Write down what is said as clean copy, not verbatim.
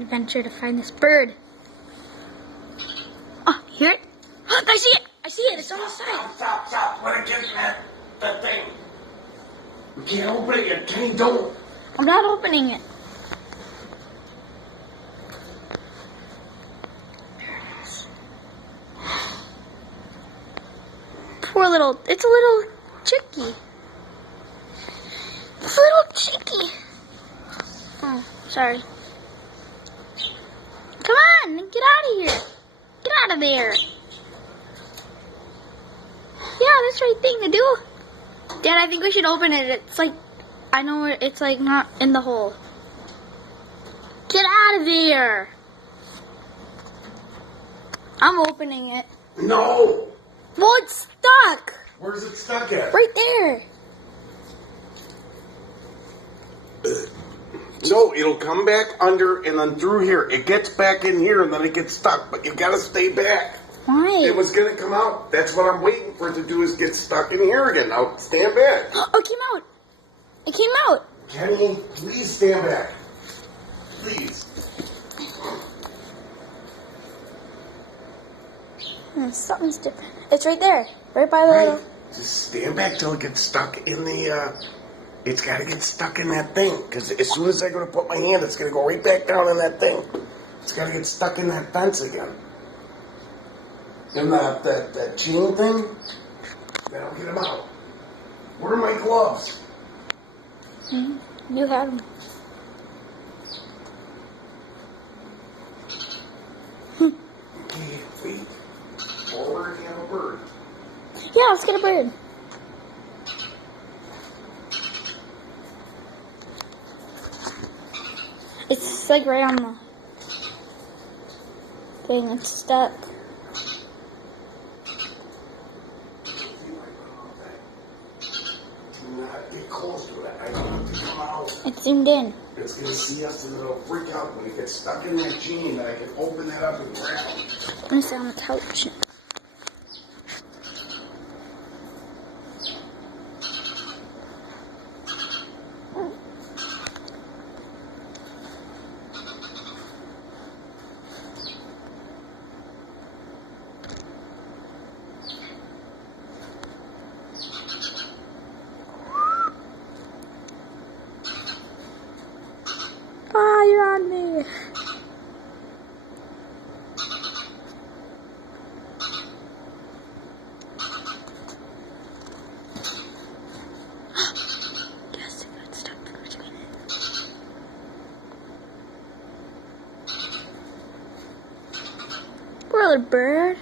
adventure to find this bird. Oh, hear it? I see it! I see it! It's on the side. Stop. Let it get that thing. We can't open it yet. Kenny, don't. I'm not opening it. Poor little, it's a little chickie. It's a little chickie. Oh, sorry. Come on, get out of here. Get out of there. Yeah, that's the right thing to do. Dad, I think we should open it. It's like, I know where, it's like not in the hole. Get out of there. I'm opening it. No. Well, it's stuck. Where's it stuck at? Right there. No, it'll come back under and then through here. It gets back in here and then it gets stuck. But you gotta stay back. Why? It was gonna come out. That's what I'm waiting for it to do, is get stuck in here again. Now stand back. Oh, it came out. It came out. Kenny, please stand back. Please. Something's different. It's right there. Right by the little... Just stand back till it gets stuck in the, it's gotta get stuck in that thing. Because as soon as I go to put my hand, it's gonna go right back down in that thing. It's gotta get stuck in that fence again. And that chain thing, that'll get him out. Where are my gloves? You have them. Okay, feet. Forward and a bird. Yeah, let's get a bird. It's like right on the thing. It's stuck. Do not get close to it. I don't want it to come out. It zoomed in. It's going to see us and it'll freak out when it gets stuck in that chain, that I can open that up and grab it. Let me sit on the couch. Ah, you're on me. Yes, it got stuck for a minute. Poor little bird.